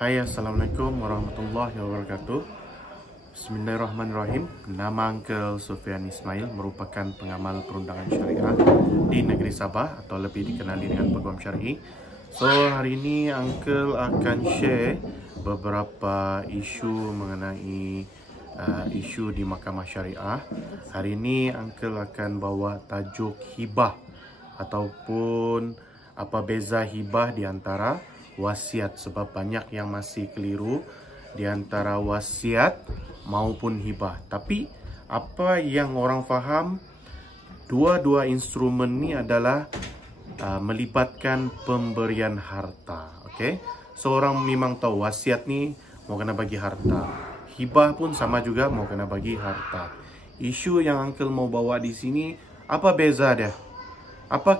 Hai, Assalamualaikum warahmatullahi wabarakatuh. Bismillahirrahmanirrahim. Nama Uncle Sufyan Ismail, merupakan pengamal perundangan syariah di negeri Sabah atau lebih dikenali dengan Peguam Syar'i. So, hari ini Uncle akan share beberapa isu mengenai isu di Mahkamah Syariah. Hari ini Uncle akan bawa tajuk hibah ataupun apa beza hibah di antara wasiat, sebab banyak yang masih keliru di antara wasiat maupun hibah. Tapi apa yang orang faham, dua-dua instrumen ni adalah melibatkan pemberian harta. Okey, seorang memang tahu wasiat ni mau kena bagi harta, hibah pun sama juga mau kena bagi harta. Isu yang Uncle mau bawa di sini, apa beza dia? Apa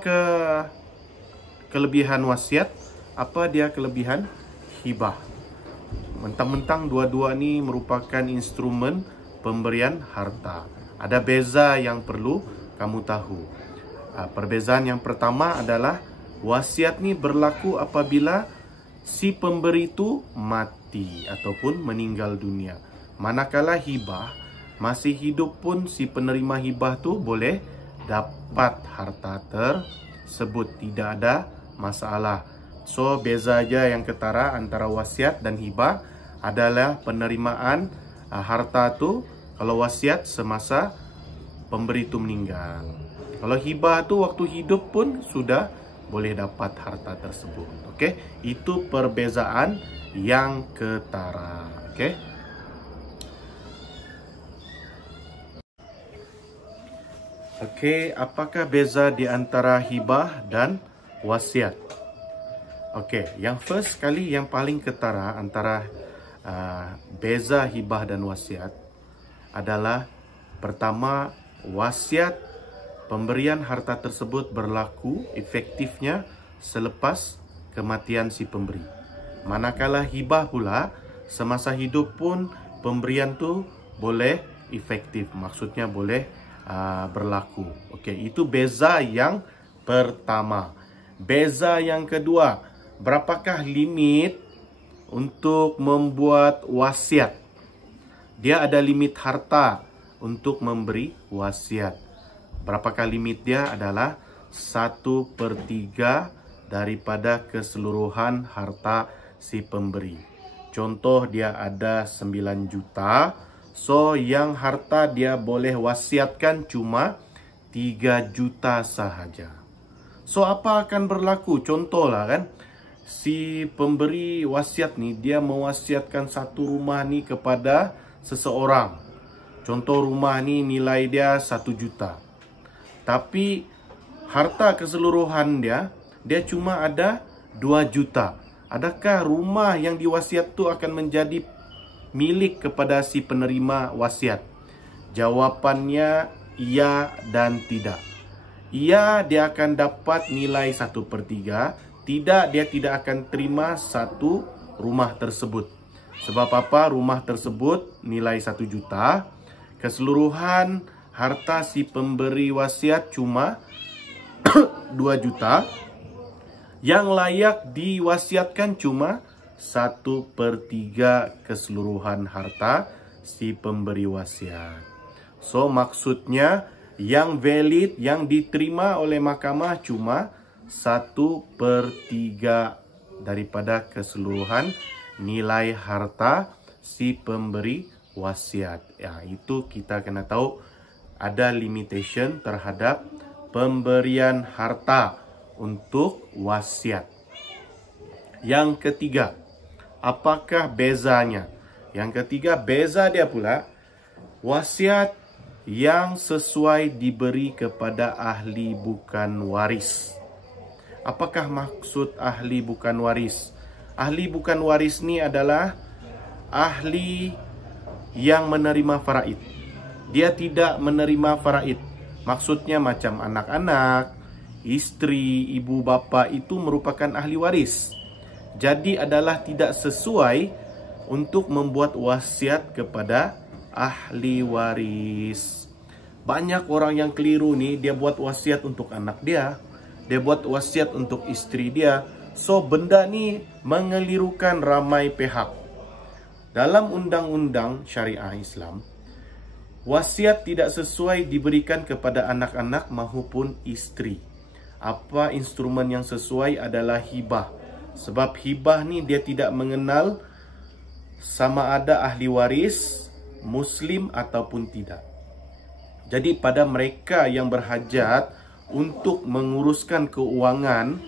kelebihan wasiat? Apa dia kelebihan hibah? Mentang-mentang dua-dua ni merupakan instrumen pemberian harta, ada beza yang perlu kamu tahu. Perbezaan yang pertama adalah wasiat ni berlaku apabila si pemberi itu mati ataupun meninggal dunia. Manakala hibah masih hidup pun si penerima hibah tu boleh dapat harta tersebut, tidak ada masalah. So, beza aja yang ketara antara wasiat dan hibah adalah penerimaan harta tu. Kalau wasiat semasa pemberi itu meninggal, kalau hibah tu waktu hidup pun sudah boleh dapat harta tersebut. Okey, itu perbezaan yang ketara. Okey. Okey, apakah beza di antara hibah dan wasiat? Okey, yang first kali, yang paling ketara antara beza hibah dan wasiat adalah pertama, wasiat pemberian harta tersebut berlaku efektifnya selepas kematian si pemberi. Manakala hibah pula semasa hidup pun pemberian tu boleh efektif, maksudnya boleh berlaku. Okey, itu beza yang pertama. Beza yang kedua, berapakah limit untuk membuat wasiat? Dia ada limit harta untuk memberi wasiat. Berapakah limit dia? Adalah 1/3 daripada keseluruhan harta si pemberi. Contoh, dia ada 9 juta. So, yang harta dia boleh wasiatkan cuma 3 juta sahaja. So, apa akan berlaku? Contohlah kan, si pemberi wasiat ni dia mewasiatkan satu rumah ni kepada seseorang. Contoh, rumah ni nilai dia 1 juta. Tapi harta keseluruhan dia cuma ada 2 juta. Adakah rumah yang diwasiat tu akan menjadi milik kepada si penerima wasiat? Jawapannya iya dan tidak. Iya, dia akan dapat nilai 1/3. Tidak, dia tidak akan terima satu rumah tersebut. Sebab apa? Rumah tersebut nilai 1 juta. Keseluruhan harta si pemberi wasiat cuma 2 juta. Yang layak diwasiatkan cuma 1/3 keseluruhan harta si pemberi wasiat. So, maksudnya yang valid, yang diterima oleh mahkamah cuma 1/3 daripada keseluruhan nilai harta si pemberi wasiat. Ya, itu kita kena tahu ada limitation terhadap pemberian harta untuk wasiat. Yang ketiga, apakah bezanya? Yang ketiga, beza dia pula wasiat yang sesuai diberi kepada ahli bukan waris. Apakah maksud ahli bukan waris? Ahli bukan waris ni adalah ahli yang menerima faraid. Dia tidak menerima faraid. Maksudnya macam anak-anak, isteri, ibu bapa itu merupakan ahli waris. Jadi adalah tidak sesuai untuk membuat wasiat kepada ahli waris. Banyak orang yang keliru ni, dia buat wasiat untuk anak dia, dia buat wasiat untuk isteri dia, So benda ni mengelirukan ramai pihak. Dalam undang-undang syariah Islam, wasiat tidak sesuai diberikan kepada anak-anak maupun isteri. Apa instrumen yang sesuai adalah hibah. Sebab hibah ni dia tidak mengenal sama ada ahli waris Muslim ataupun tidak. Jadi pada mereka yang berhajat untuk menguruskan keuangan,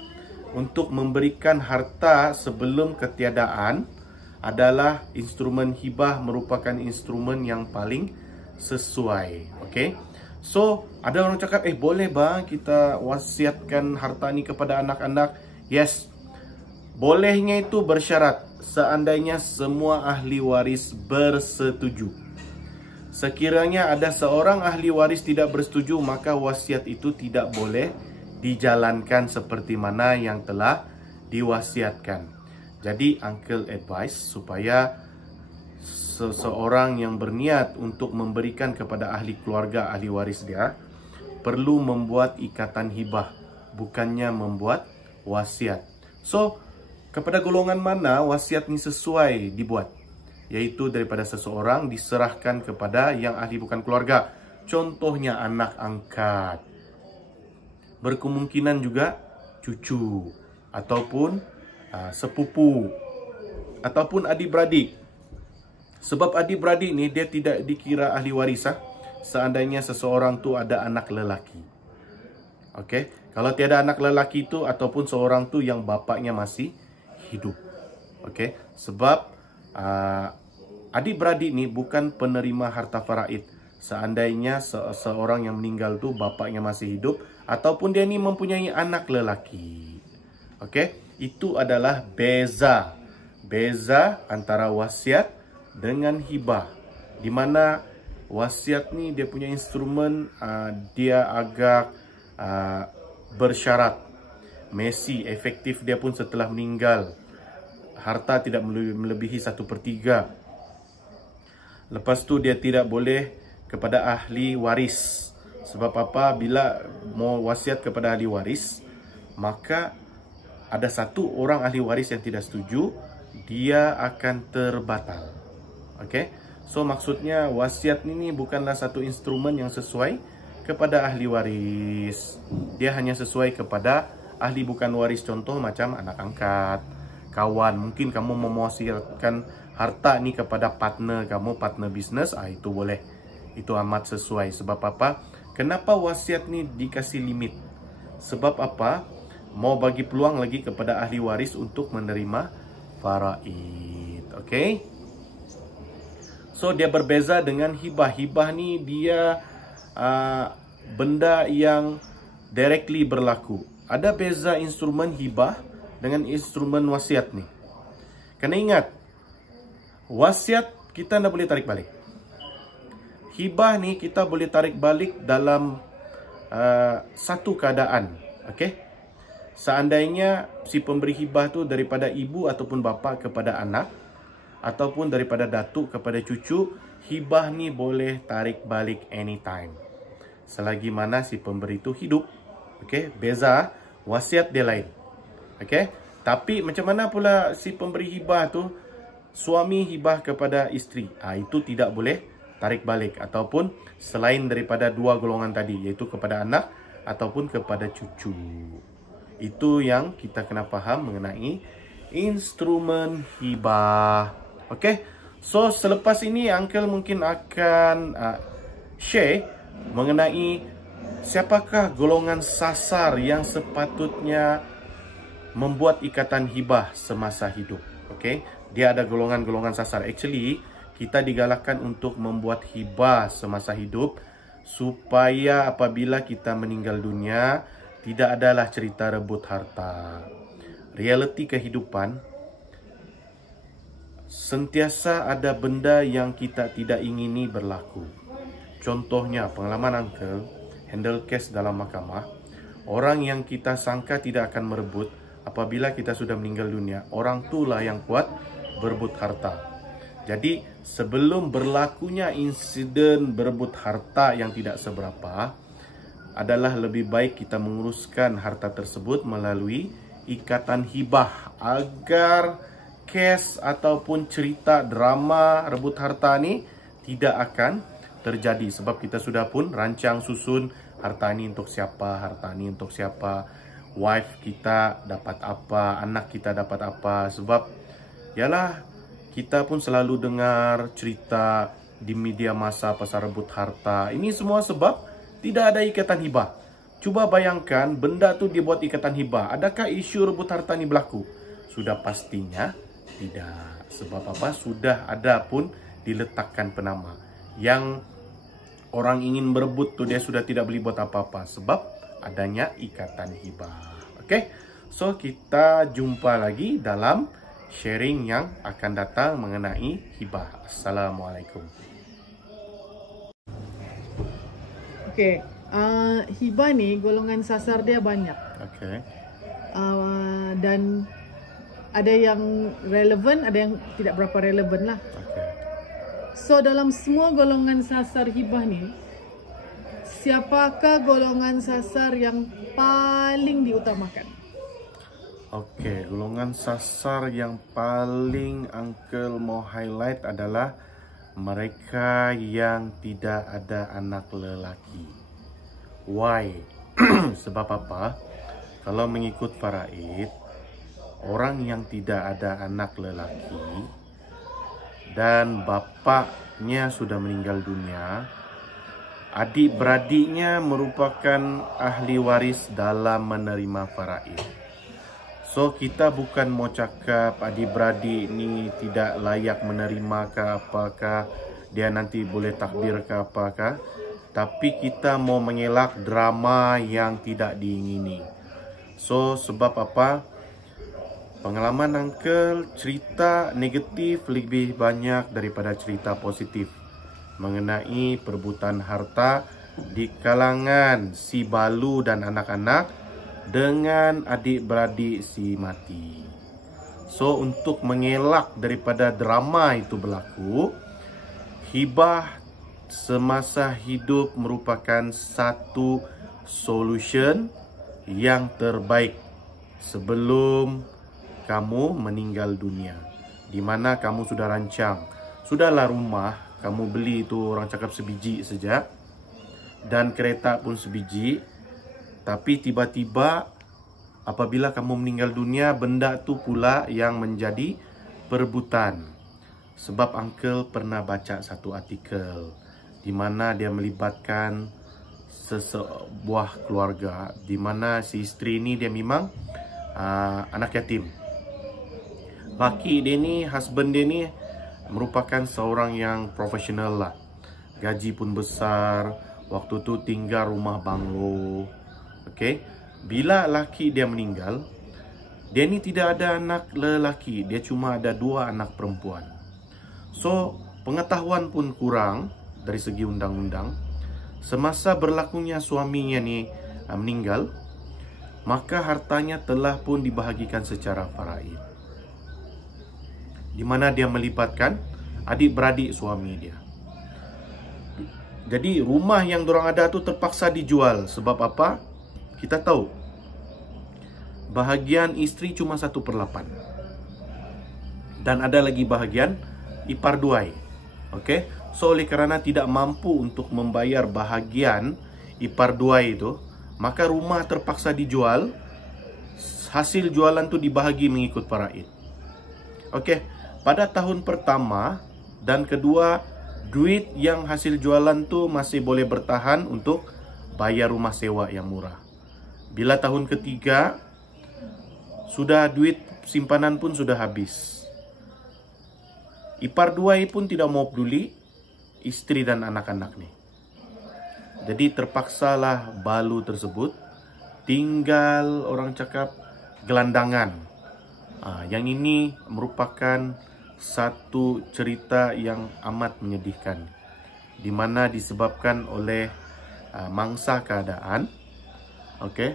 untuk memberikan harta sebelum ketiadaan, adalah instrumen hibah merupakan instrumen yang paling sesuai. Okay? So, ada orang cakap, boleh bang kita wasiatkan harta ni kepada anak-anak? Yes. Bolehnya itu bersyarat seandainya semua ahli waris bersetuju. Sekiranya ada seorang ahli waris tidak bersetuju, maka wasiat itu tidak boleh dijalankan seperti mana yang telah diwasiatkan. Jadi, Uncle advice supaya seseorang yang berniat untuk memberikan kepada ahli keluarga, ahli waris dia, perlu membuat ikatan hibah, bukannya membuat wasiat. So, kepada golongan mana wasiat ini sesuai dibuat? Yaitu daripada seseorang diserahkan kepada yang ahli bukan keluarga. Contohnya anak angkat. Berkemungkinan juga cucu ataupun sepupu ataupun adik-beradik. Sebab adik-beradik ni dia tidak dikira ahli waris seandainya seseorang tu ada anak lelaki. Okey, kalau tiada anak lelaki tu ataupun seorang tu yang bapaknya masih hidup. Okey, sebab adik-beradik ni bukan penerima harta faraid. Seandainya seorang yang meninggal tu bapaknya masih hidup ataupun dia ni mempunyai anak lelaki. Okey, itu adalah beza antara wasiat dengan hibah, di mana wasiat ni dia punya instrumen dia agak bersyarat. Mesti efektif dia pun setelah meninggal. Harta tidak melebihi 1/3. Lepas tu dia tidak boleh kepada ahli waris. Sebab apa? Bila mau wasiat kepada ahli waris, maka ada satu orang ahli waris yang tidak setuju, dia akan terbatal. Okey? So maksudnya wasiat ini bukanlah satu instrumen yang sesuai kepada ahli waris. Dia hanya sesuai kepada ahli bukan waris, contoh macam anak angkat, kawan. Mungkin kamu mewasiatkan harta ni kepada partner kamu, partner bisnes, itu boleh. Itu amat sesuai. Sebab apa? Kenapa wasiat ni dikasih limit? Sebab apa? Mau bagi peluang lagi kepada ahli waris untuk menerima faraid. Okey? So dia berbeza dengan hibah. Hibah ni dia benda yang directly berlaku. Ada beza instrumen hibah dengan instrumen wasiat ni. Kena ingat, wasiat kita tidak boleh tarik balik. Hibah ni kita boleh tarik balik dalam satu keadaan. Okey? Seandainya si pemberi hibah tu daripada ibu ataupun bapa kepada anak, ataupun daripada datuk kepada cucu, hibah ni boleh tarik balik anytime. Selagi mana si pemberi tu hidup. Okey, beza. Wasiat dia lain. Okey, tapi macam mana pula si pemberi hibah tu suami hibah kepada isteri? Itu tidak boleh tarik balik ataupun selain daripada dua golongan tadi, iaitu kepada anak ataupun kepada cucu. Itu yang kita kena faham mengenai instrumen hibah. Okey. So selepas ini Uncle mungkin akan share mengenai siapakah golongan sasar yang sepatutnya membuat ikatan hibah semasa hidup. Okey. Dia ada golongan-golongan sasar. Actually, kita digalakkan untuk membuat hibah semasa hidup supaya apabila kita meninggal dunia tidak adalah cerita rebut harta. Realiti kehidupan, sentiasa ada benda yang kita tidak ingini berlaku. Contohnya, pengalaman Uncle handle case dalam mahkamah. Orang yang kita sangka tidak akan merebut, apabila kita sudah meninggal dunia, orang itulah yang kuat berebut harta. Jadi, sebelum berlakunya insiden berebut harta yang tidak seberapa, adalah lebih baik kita menguruskan harta tersebut melalui ikatan hibah agar kes ataupun cerita drama rebut harta ni tidak akan terjadi, sebab kita sudah pun rancang susun harta ni untuk siapa, harta ni untuk siapa, wife kita dapat apa, anak kita dapat apa. Sebab yalah, kita pun selalu dengar cerita di media massa pasal rebut harta. Ini semua sebab tidak ada ikatan hibah. Cuba bayangkan benda tu dibuat ikatan hibah. Adakah isu rebut harta ni berlaku? Sudah pastinya tidak. Sebab apa? Sudah ada pun diletakkan penama. Yang orang ingin berebut tu dia sudah tidak boleh buat apa-apa sebab adanya ikatan hibah. Okey. So kita jumpa lagi dalam sharing yang akan datang mengenai hibah. Assalamualaikum. Okey. Hibah ni golongan sasar dia banyak. Okey. Dan ada yang relevan, ada yang tidak berapa relevan lah. Okey. So dalam semua golongan sasar hibah ni, siapakah golongan sasar yang paling diutamakan? Okey, golongan sasar yang paling Uncle mau highlight adalah mereka yang tidak ada anak lelaki. Why? Sebab apa? Kalau mengikut faraid, orang yang tidak ada anak lelaki dan bapaknya sudah meninggal dunia, adik-beradiknya merupakan ahli waris dalam menerima faraid. So kita bukan mau cakap adik-beradik ni tidak layak menerima ke apakah, dia nanti boleh takbir ke apakah, tapi kita mau mengelak drama yang tidak diingini. So sebab apa? Pengalaman Uncle cerita negatif lebih banyak daripada cerita positif mengenai perebutan harta di kalangan si balu dan anak-anak dengan adik-beradik si mati. So untuk mengelak daripada drama itu berlaku, hibah semasa hidup merupakan satu solution yang terbaik sebelum kamu meninggal dunia, di mana kamu sudah rancang, sudahlah rumah kamu beli itu orang cakap sebiji saja dan kereta pun sebiji, tapi tiba-tiba apabila kamu meninggal dunia, benda tu pula yang menjadi perebutan. Sebab Uncle pernah baca satu artikel di mana dia melibatkan sesebuah keluarga, di mana si isteri ni dia memang anak yatim. Laki dia ni, husband dia ni merupakan seorang yang profesional lah. Gaji pun besar, waktu tu tinggal rumah banglo. Okey, bila laki dia meninggal, dia ni tidak ada anak lelaki, dia cuma ada 2 anak perempuan. So, pengetahuan pun kurang dari segi undang-undang. Semasa berlakunya suaminya ni meninggal, maka hartanya telah pun dibahagikan secara faraid, di mana dia melibatkan adik-beradik suami dia. Jadi rumah yang dorang ada tu terpaksa dijual. Sebab apa? Kita tahu bahagian isteri cuma 1/8 dan ada lagi bahagian ipar duai. Okey, so oleh kerana tidak mampu untuk membayar bahagian ipar duai itu, maka rumah terpaksa dijual. Hasil jualan tu dibahagi mengikut faraid. Okey, pada tahun pertama dan kedua, duit yang hasil jualan tu masih boleh bertahan untuk bayar rumah sewa yang murah. Bila tahun ketiga, sudah duit simpanan pun sudah habis. Ipar duai pun tidak mau peduli isteri dan anak-anak ni. Jadi terpaksalah balu tersebut tinggal orang cakap gelandangan. Yang ini merupakan satu cerita yang amat menyedihkan, di mana disebabkan oleh mangsa keadaan. Okey,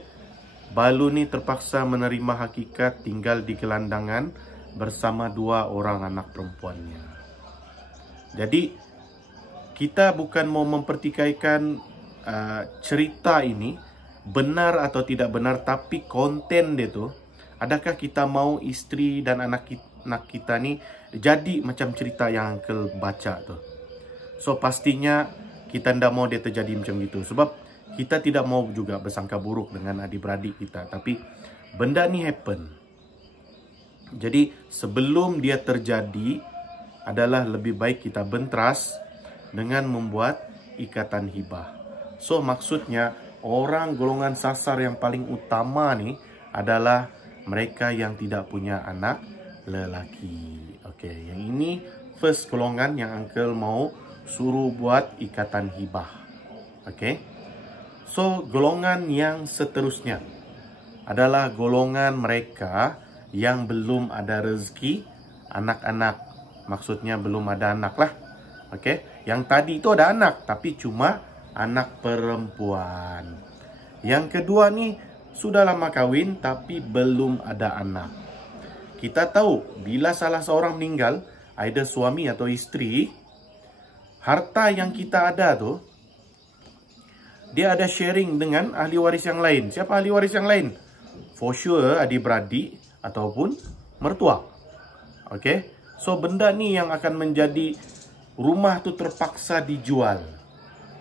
balu ni terpaksa menerima hakikat tinggal di gelandangan bersama 2 orang anak perempuannya. Jadi kita bukan mau mempertikaikan cerita ini benar atau tidak benar, tapi konten dia tu adakah kita mau isteri dan anak kita ni jadi macam cerita yang Uncle baca tu? So pastinya kita tidak mau dia terjadi macam gitu. Sebab kita tidak mau juga bersangka buruk dengan adik-beradik kita. Tapi benda ni happen. Jadi sebelum dia terjadi, adalah lebih baik kita bentras dengan membuat ikatan hibah. So maksudnya orang golongan sasar yang paling utama ni adalah mereka yang tidak punya anak lelaki. Okey, yang ini first golongan yang Uncle mau suruh buat ikatan hibah. Okey. So golongan yang seterusnya adalah golongan mereka yang belum ada rezeki anak-anak. Maksudnya belum ada anak lah. Okey. Yang tadi itu ada anak, tapi cuma anak perempuan. Yang kedua ni sudah lama kahwin tapi belum ada anak. Kita tahu bila salah seorang meninggal, either suami atau isteri, harta yang kita ada tu, dia ada sharing dengan ahli waris yang lain. Siapa ahli waris yang lain? For sure adik-beradik ataupun mertua. Okey. So benda ni yang akan menjadi rumah tu terpaksa dijual.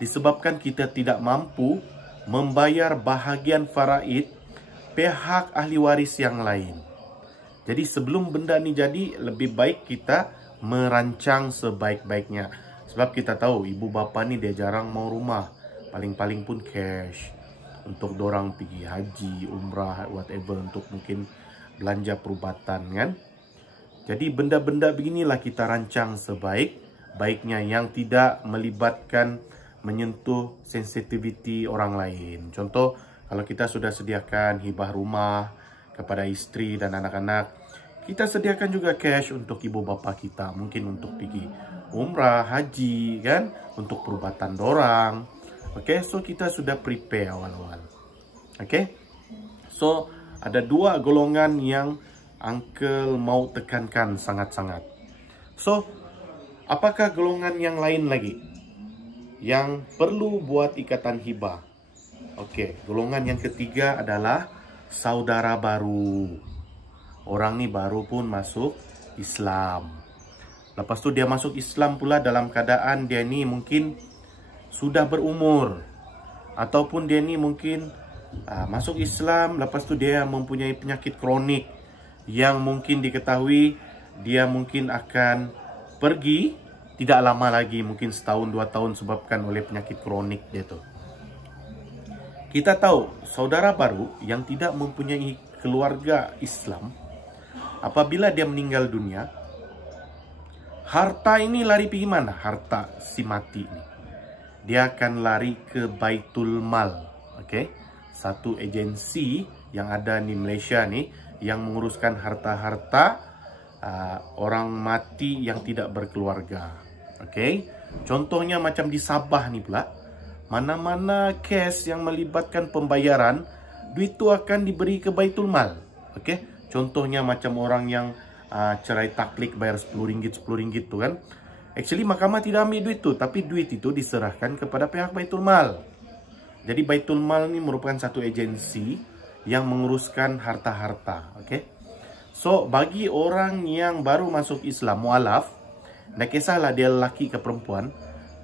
Disebabkan kita tidak mampu membayar bahagian faraid pihak ahli waris yang lain. Jadi sebelum benda ni jadi, lebih baik kita merancang sebaik-baiknya. Sebab kita tahu ibu bapa ni dia jarang mau rumah. Paling-paling pun cash. Untuk dorang pergi haji, umrah, whatever. Untuk mungkin belanja perubatan kan. Jadi benda-benda beginilah kita rancang sebaik-baiknya. Yang tidak melibatkan menyentuh sensitiviti orang lain. Contoh, kalau kita sudah sediakan hibah rumah kepada isteri dan anak-anak, kita sediakan juga cash untuk ibu bapa kita. Mungkin untuk pergi umrah, haji kan, untuk perubatan dorang. Okey, so kita sudah prepare awal-awal. Okey. So ada dua golongan yang Uncle mau tekankan sangat-sangat. So apakah golongan yang lain lagi yang perlu buat ikatan hibah? Okey, golongan yang ketiga adalah saudara baru. Orang ni baru pun masuk Islam. Lepas tu dia masuk Islam pula dalam keadaan dia ni mungkin sudah berumur. Ataupun dia ni mungkin masuk Islam, lepas tu dia mempunyai penyakit kronik yang mungkin diketahui dia mungkin akan pergi tidak lama lagi, mungkin setahun 2 tahun sebabkan oleh penyakit kronik dia tu. Kita tahu saudara baru yang tidak mempunyai keluarga Islam, apabila dia meninggal dunia, harta ini lari pergi mana? Harta si mati ini, dia akan lari ke Baitul Mal. Okey, satu agensi yang ada di Malaysia ni yang menguruskan harta-harta orang mati yang tidak berkeluarga. Okey, contohnya macam di Sabah ni pula, mana-mana kes yang melibatkan pembayaran, duit tu akan diberi ke Baitul Mal. Okey, contohnya macam orang yang cerai taklik bayar RM10 tu kan. Actually mahkamah tidak ambil duit tu, tapi duit itu diserahkan kepada pihak Baitul Mal. Jadi Baitul Mal ni merupakan satu agensi yang menguruskan harta-harta. Okey. So bagi orang yang baru masuk Islam, mualaf, tak kisahlah dia lelaki ke perempuan,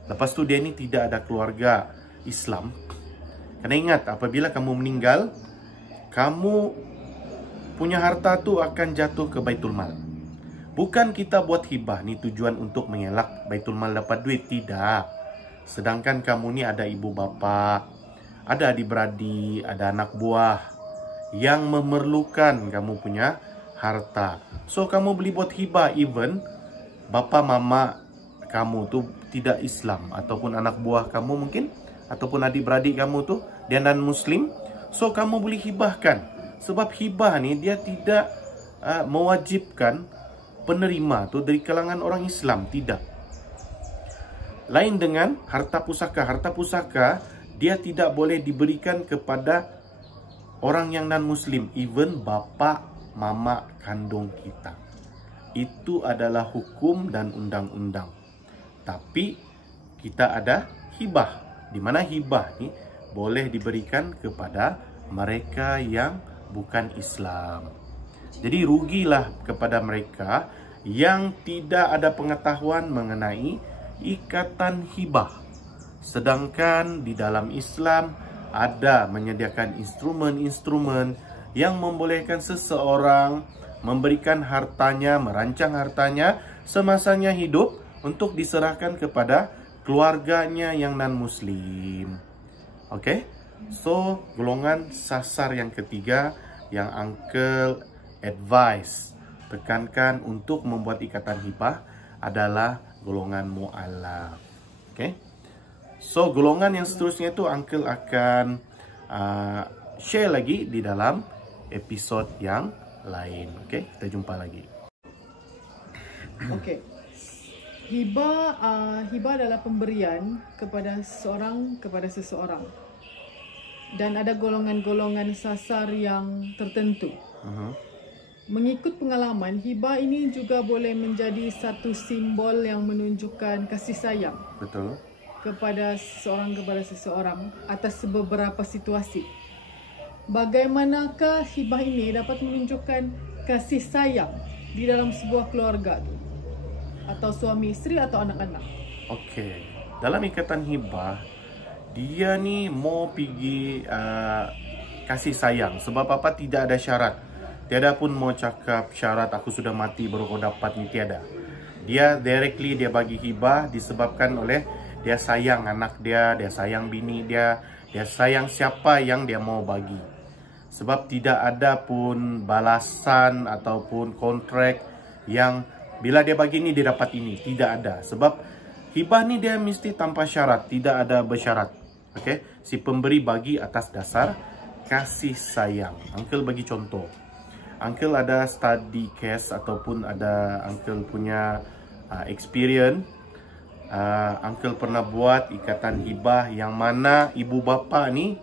lepas tu dia ni tidak ada keluarga Islam. Kena ingat, apabila kamu meninggal, kamu punya harta tu akan jatuh ke Baitul Mal. Bukan kita buat hibah ni tujuan untuk mengelak Baitul Mal dapat duit, tidak. Sedangkan kamu ni ada ibu bapa, ada adik-beradik, ada anak buah yang memerlukan kamu punya harta. So kamu boleh buat hibah even bapa mama kamu tu tidak Islam, ataupun anak buah kamu mungkin, ataupun adik-beradik kamu tu dia non-Muslim. So kamu boleh hibahkan. Sebab hibah ni dia tidak mewajibkan penerima tu dari kalangan orang Islam, tidak. Lain dengan harta pusaka. Harta pusaka dia tidak boleh diberikan kepada orang yang non-Muslim, even bapa mama kandung kita. Itu adalah hukum dan undang-undang. Tapi kita ada hibah, di mana hibah ni boleh diberikan kepada mereka yang bukan Islam. Jadi rugilah kepada mereka yang tidak ada pengetahuan mengenai ikatan hibah. Sedangkan di dalam Islam ada menyediakan instrumen-instrumen yang membolehkan seseorang memberikan hartanya, merancang hartanya semasanya hidup untuk diserahkan kepada keluarganya yang non-Muslim. Okey? So, golongan sasar yang ketiga yang Uncle advise, tekankan untuk membuat ikatan hibah adalah golongan mu'allaf. Okey? So, golongan yang seterusnya itu Uncle akan share lagi di dalam episod yang lain. Okey, kita jumpa lagi. Okey. Hibah adalah pemberian kepada seseorang kepada seseorang. Dan ada golongan-golongan sasar yang tertentu. Mengikut pengalaman, hibah ini juga boleh menjadi satu simbol yang menunjukkan kasih sayang. Betul. Kepada seseorang atas beberapa situasi. Bagaimanakah hibah ini dapat menunjukkan kasih sayang di dalam sebuah keluarga tu? Atau suami isteri atau anak-anak? Okey. Dalam ikatan hibah, dia ni mau pergi kasih sayang. Sebab apa? Tidak ada syarat. Tiada pun mau cakap syarat aku sudah mati baru kau dapat, ni tiada. Dia directly dia bagi hibah disebabkan oleh dia sayang anak dia sayang bini dia sayang siapa yang dia mau bagi. Sebab tidak ada pun balasan ataupun kontrak yang bila dia bagi ni dia dapat ini. Tidak ada. Sebab hibah ni dia mesti tanpa syarat, tidak ada bersyarat. Okey, si pemberi bagi atas dasar kasih sayang. Uncle bagi contoh. Uncle ada study case ataupun ada Uncle punya experience. Uncle pernah buat ikatan hibah yang mana ibu bapa ni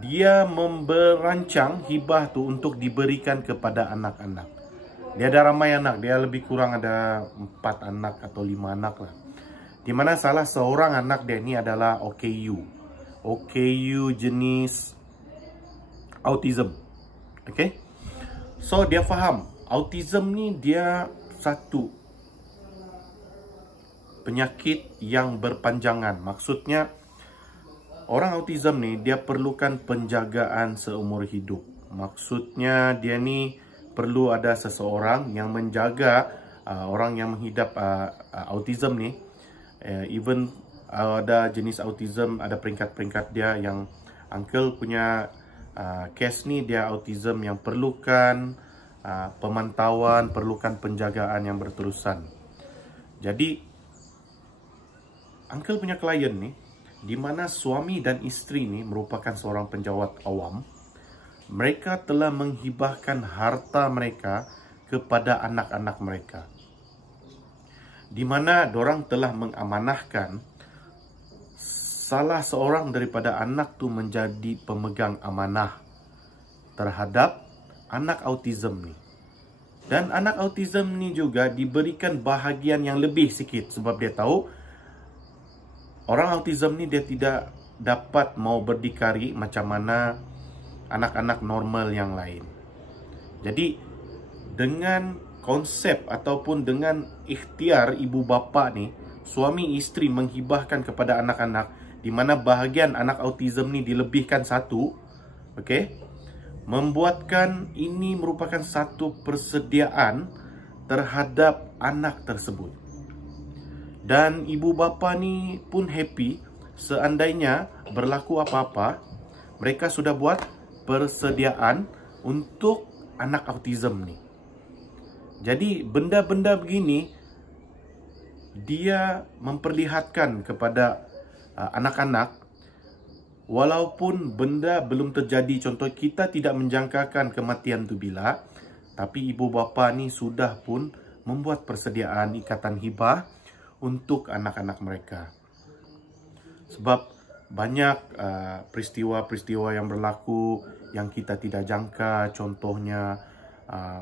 dia merancang hibah tu untuk diberikan kepada anak-anak. Dia ada ramai anak, dia lebih kurang ada 4 anak atau 5 anak lah. Di mana salah seorang anak dia ni adalah OKU. OKU jenis autism. Okay? So dia faham, autism ni dia satu penyakit yang berpanjangan. Maksudnya orang autism ni dia perlukan penjagaan seumur hidup. Maksudnya dia ni perlu ada seseorang yang menjaga orang yang menghidap autism ni. Even ada jenis autism, ada peringkat-peringkat dia yang Uncle punya case ni dia autism yang perlukan pemantauan, perlukan penjagaan yang berterusan. Jadi Uncle punya klien ni, di mana suami dan isteri ni merupakan seorang penjawat awam, mereka telah menghibahkan harta mereka kepada anak-anak mereka. Di mana dorang telah mengamanahkan salah seorang daripada anak tu menjadi pemegang amanah terhadap anak autism ni. Dan anak autism ni juga diberikan bahagian yang lebih sikit sebab dia tahu orang autism ni dia tidak dapat mau berdikari macam mana anak-anak normal yang lain. Jadi dengan konsep ataupun dengan ikhtiar ibu bapa ni, suami isteri menghibahkan kepada anak-anak di mana bahagian anak autism ni dilebihkan satu, okey, membuatkan ini merupakan satu persediaan terhadap anak tersebut. Dan ibu bapa ni pun happy seandainya berlaku apa-apa, mereka sudah buat persediaan untuk anak autism ni. Jadi benda-benda begini dia memperlihatkan kepada anak-anak walaupun benda belum terjadi, contoh kita tidak menjangkakan kematian tu bila, tapi ibu bapa ni sudah pun membuat persediaan ikatan hibah untuk anak-anak mereka. Sebab banyak peristiwa-peristiwa yang berlaku yang kita tidak jangka. Contohnya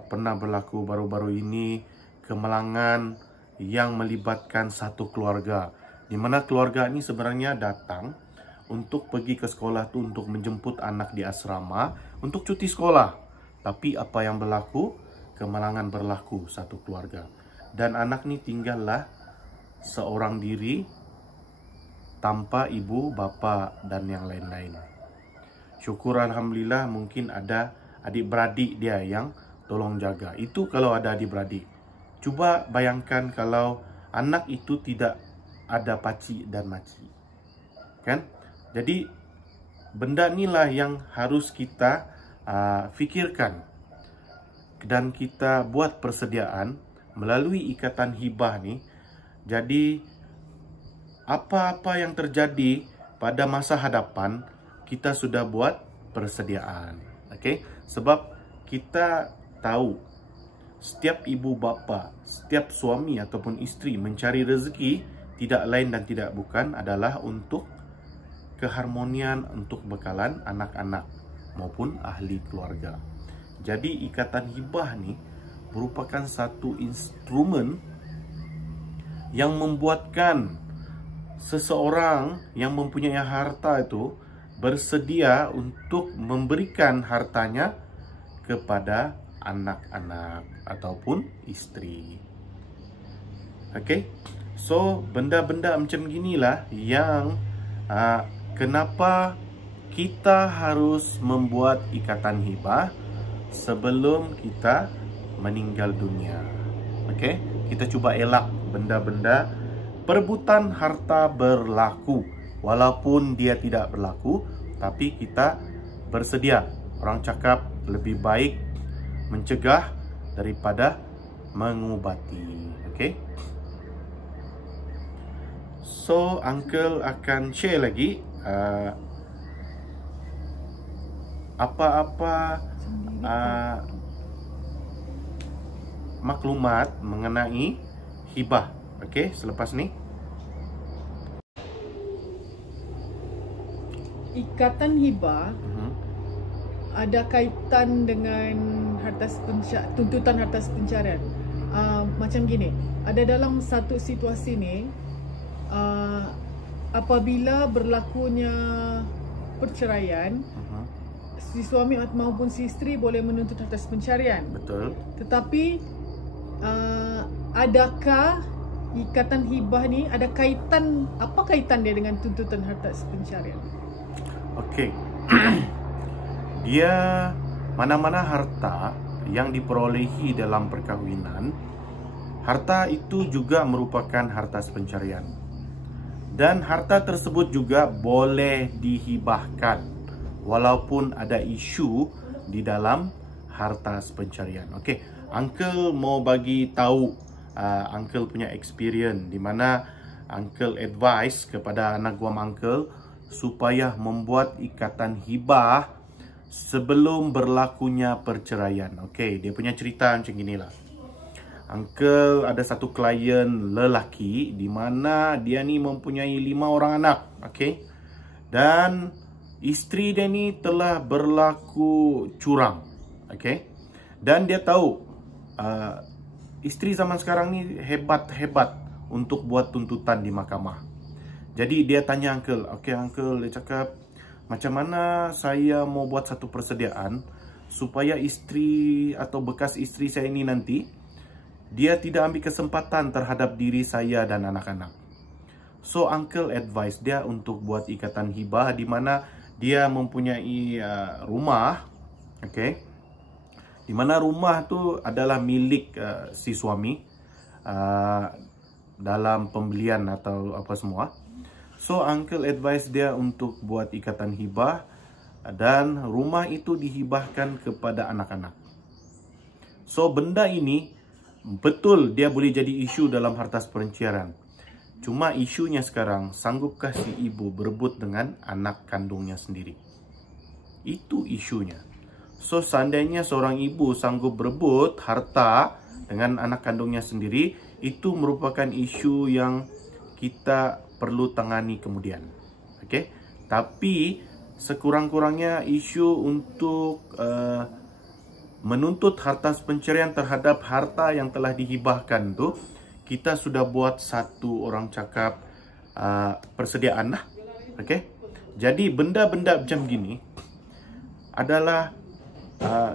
pernah berlaku baru-baru ini kemalangan yang melibatkan satu keluarga, di mana keluarga ini sebenarnya datang untuk pergi ke sekolah tu untuk menjemput anak di asrama untuk cuti sekolah. Tapi apa yang berlaku? Kemalangan berlaku satu keluarga. Dan anak ni tinggallah seorang diri tanpa ibu, bapa dan yang lain-lain. Syukur Alhamdulillah mungkin ada adik-beradik dia yang tolong jaga. Itu kalau ada adik-beradik. Cuba bayangkan kalau anak itu tidak ada pakcik dan makcik. Kan? Jadi benda inilah yang harus kita fikirkan. Dan kita buat persediaan melalui ikatan hibah ni. Jadi apa-apa yang terjadi pada masa hadapan, kita sudah buat persediaan. Okey? Sebab kita tahu setiap ibu bapa, setiap suami ataupun isteri mencari rezeki tidak lain dan tidak bukan adalah untuk keharmonian, untuk bekalan anak-anak maupun ahli keluarga. Jadi ikatan hibah ni merupakan satu instrumen yang membuatkan seseorang yang mempunyai harta itu bersedia untuk memberikan hartanya kepada anak-anak ataupun isteri. Okey? So, benda-benda macam ginilah yang kenapa kita harus membuat ikatan hibah sebelum kita meninggal dunia. Okey? Kita cuba elak benda-benda perebutan harta berlaku. Walaupun dia tidak berlaku, tapi kita bersedia. Orang cakap lebih baik mencegah daripada mengubati. Okey? So, Uncle akan share lagi apa-apa maklumat mengenai hibah. Okey, selepas ni. Ikatan hibah ada kaitan dengan tuntutan harta pencarian. Macam gini, ada dalam satu situasi ni, apabila berlakunya perceraian, si suami maupun si isteri boleh menuntut harta pencarian. Betul. Tetapi adakah ikatan hibah ni ada kaitan, apa kaitan dia dengan tuntutan harta pencarian? Okey. Dia mana-mana harta yang diperolehi dalam perkahwinan, harta itu juga merupakan harta pencarian. Dan harta tersebut juga boleh dihibahkan walaupun ada isu di dalam harta pencarian. Okey, Uncle mau bagi tahu Uncle punya experience di mana Uncle advice kepada anak guam Uncle supaya membuat ikatan hibah sebelum berlakunya perceraian. Okey, dia punya cerita macam inilah. Uncle ada satu klien lelaki di mana dia ni mempunyai 5 orang anak. Okey. Dan isteri dia ni telah berlaku curang. Okey. Dan dia tahu isteri zaman sekarang ni hebat-hebat untuk buat tuntutan di mahkamah. Jadi dia tanya Uncle, "Okey Uncle," dia cakap, "macam mana saya mau buat satu persediaan supaya isteri atau bekas isteri saya ini nanti dia tidak ambil kesempatan terhadap diri saya dan anak-anak." So Uncle advise dia untuk buat ikatan hibah di mana dia mempunyai rumah, okey, di mana rumah tu adalah milik si suami dalam pembelian atau apa semua. So Uncle advise dia untuk buat ikatan hibah dan rumah itu dihibahkan kepada anak-anak. So benda ini betul dia boleh jadi isu dalam harta pencarian. Cuma isunya sekarang, sanggupkah si ibu berebut dengan anak kandungnya sendiri? Itu isunya. So seandainya seorang ibu sanggup berebut harta dengan anak kandungnya sendiri, itu merupakan isu yang kita perlu tangani kemudian. Okey? Tapi sekurang-kurangnya isu untuk menuntut harta pencarian terhadap harta yang telah dihibahkan tu, kita sudah buat satu orang cakap persediaan lah. Okey? Jadi benda-benda macam gini adalah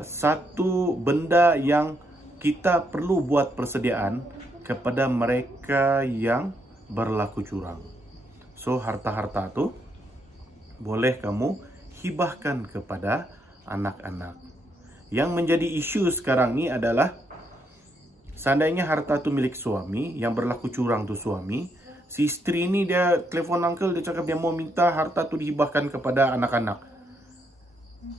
satu benda yang kita perlu buat persediaan kepada mereka yang berlaku curang. So, harta-harta tu boleh kamu hibahkan kepada anak-anak. Yang menjadi isu sekarang ni adalah seandainya harta tu milik suami, yang berlaku curang tu suami, si isteri ni dia telefon uncle, dia cakap dia mau minta harta tu dihibahkan kepada anak-anak.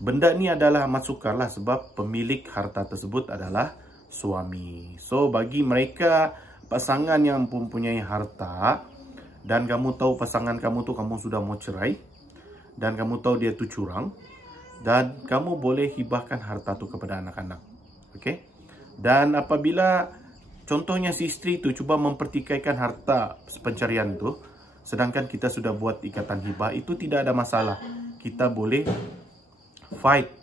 Benda ni adalah amat sukar lah sebab pemilik harta tersebut adalah suami. So, bagi mereka pasangan yang mempunyai harta dan kamu tahu pasangan kamu tu kamu sudah mau cerai dan kamu tahu dia tu curang, dan kamu boleh hibahkan harta tu kepada anak-anak. Okey? Dan apabila contohnya si isteri tu cuba mempertikaikan harta pencarian tu, sedangkan kita sudah buat ikatan hibah, itu tidak ada masalah. Kita boleh fight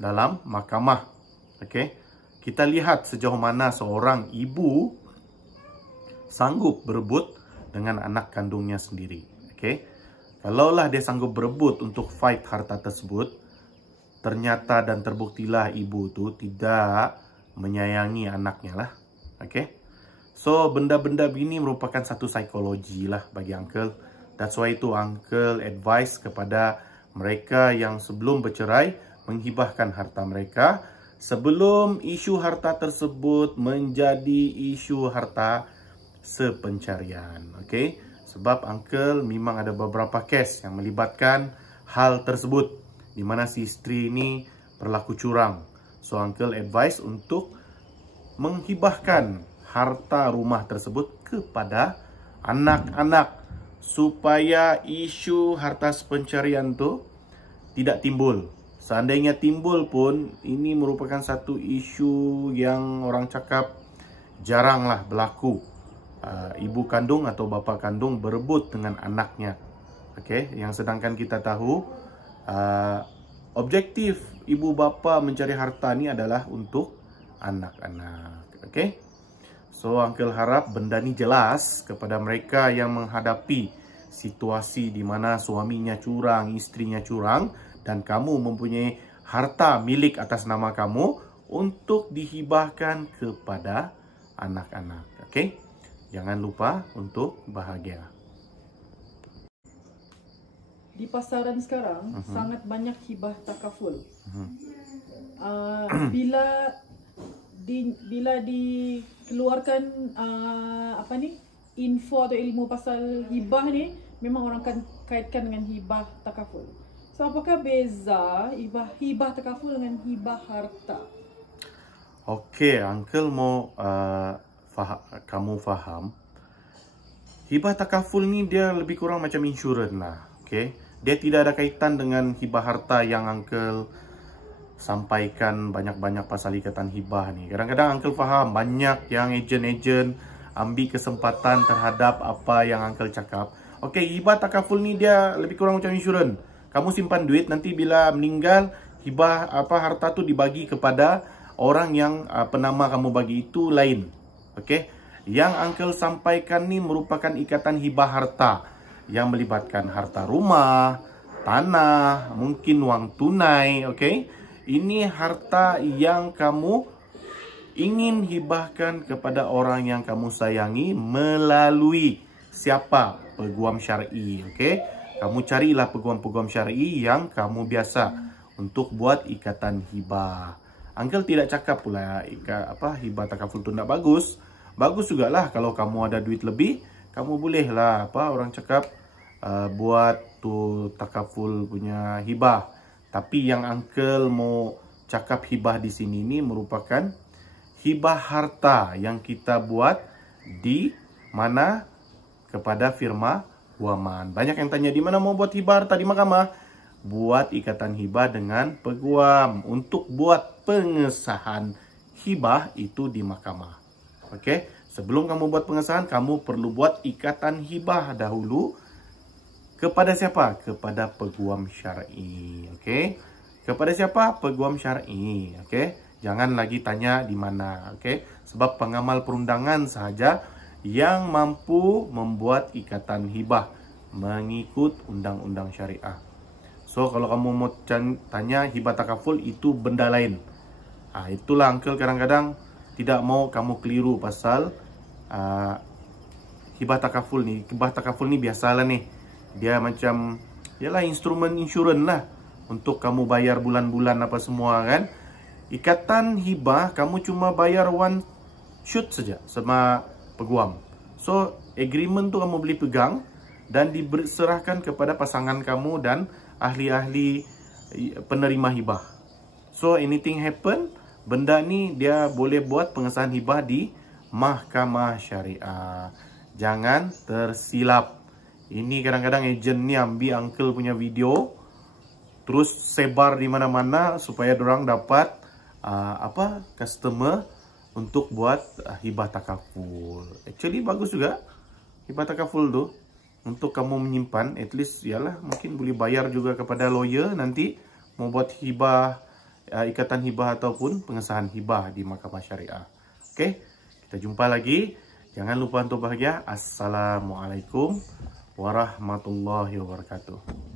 dalam mahkamah. Okey? Kita lihat sejauh mana seorang ibu sanggup berebut dengan anak kandungnya sendiri. Okey? Kalaulah dia sanggup berebut untuk fight harta tersebut, ternyata dan terbuktilah ibu tu tidak menyayangi anaknya lah. Okey? So, benda-benda begini merupakan satu psikologi lah bagi uncle. That's why itu uncle advice kepada mereka yang sebelum bercerai menghibahkan harta mereka sebelum isu harta tersebut menjadi isu harta sepencarian. Okey? Sebab uncle memang ada beberapa kes yang melibatkan hal tersebut di mana si isteri ini berlaku curang. So, uncle advice untuk menghibahkan harta rumah tersebut kepada anak-anak supaya isu harta pencarian tu tidak timbul. Seandainya timbul pun, ini merupakan satu isu yang orang cakap jaranglah berlaku. Ibu kandung atau bapa kandung berebut dengan anaknya. Okey, yang sedangkan kita tahu objektif ibu bapa mencari harta ni adalah untuk anak-anak. Okey? So, uncle harap benda ni jelas kepada mereka yang menghadapi situasi di mana suaminya curang, istrinya curang dan kamu mempunyai harta milik atas nama kamu untuk dihibahkan kepada anak-anak. Okey? Jangan lupa untuk bahagia. Di pasaran sekarang sangat banyak hibah takaful. Bila dikeluarkan info atau ilmu pasal hibah ni, memang orang akan kaitkan dengan hibah takaful. So, apakah beza hibah takaful dengan hibah harta? Okey, uncle mau kamu faham. Hibah takaful ni dia lebih kurang macam insurans lah. Okey, dia tidak ada kaitan dengan hibah harta yang uncle sampaikan banyak-banyak pasal ikatan hibah ni. Kadang-kadang uncle faham banyak yang ejen-ejen ambil kesempatan terhadap apa yang uncle cakap. Okey, hibah takaful ni dia lebih kurang macam insurans. Kamu simpan duit, nanti bila meninggal hibah harta tu dibagi kepada orang yang penama kamu bagi itu lain. Okey, yang uncle sampaikan ni merupakan ikatan hibah harta yang melibatkan harta rumah, tanah, mungkin wang tunai. Okey, ini harta yang kamu ingin hibahkan kepada orang yang kamu sayangi melalui siapa? Peguam syar'i. Okey, kamu carilah peguam-peguam syar'i yang kamu biasa untuk buat ikatan hibah. Uncle tidak cakap pula hibah takaful tu tak bagus. Bagus jugalah kalau kamu ada duit lebih, kamu bolehlah orang cakap buat tu takaful punya hibah. Tapi yang uncle mau cakap hibah di sini ni merupakan hibah harta yang kita buat di mana kepada firma guaman. Banyak yang tanya di mana mau buat hibah harta di mahkamah. Buat ikatan hibah dengan peguam untuk buat pengesahan hibah itu di mahkamah. Okey, sebelum kamu buat pengesahan, kamu perlu buat ikatan hibah dahulu kepada siapa? Kepada peguam syar'i. Okey, kepada siapa? Peguam syar'i. Okey, jangan lagi tanya di mana. Okey, sebab pengamal perundangan sahaja yang mampu membuat ikatan hibah mengikut undang-undang syariah. So kalau kamu mau tanya hibah takaful itu benda lain. Itulah uncle kadang-kadang tidak mau kamu keliru pasal hibah takaful ni. Hibah takaful ni biasalah nih. Dia macam yalah instrumen insurans lah untuk kamu bayar bulan-bulan apa semua kan. Ikatan hibah kamu cuma bayar one shoot saja sama peguam. So agreement tu kamu boleh pegang dan diserahkan kepada pasangan kamu dan ahli-ahli penerima hibah. So anything happen, benda ni dia boleh buat pengesahan hibah di mahkamah syariah. Jangan tersilap. Ini kadang-kadang ejen ni ambil uncle punya video terus sebar di mana-mana supaya dorang dapat customer untuk buat hibah takaful. Actually bagus juga hibah takaful tu untuk kamu menyimpan, at least yalah mungkin boleh bayar juga kepada lawyer nanti mau buat hibah, ikatan hibah ataupun pengesahan hibah di mahkamah syariah. Okey, kita jumpa lagi. Jangan lupa untuk bahagia. Assalamualaikum warahmatullahi wabarakatuh.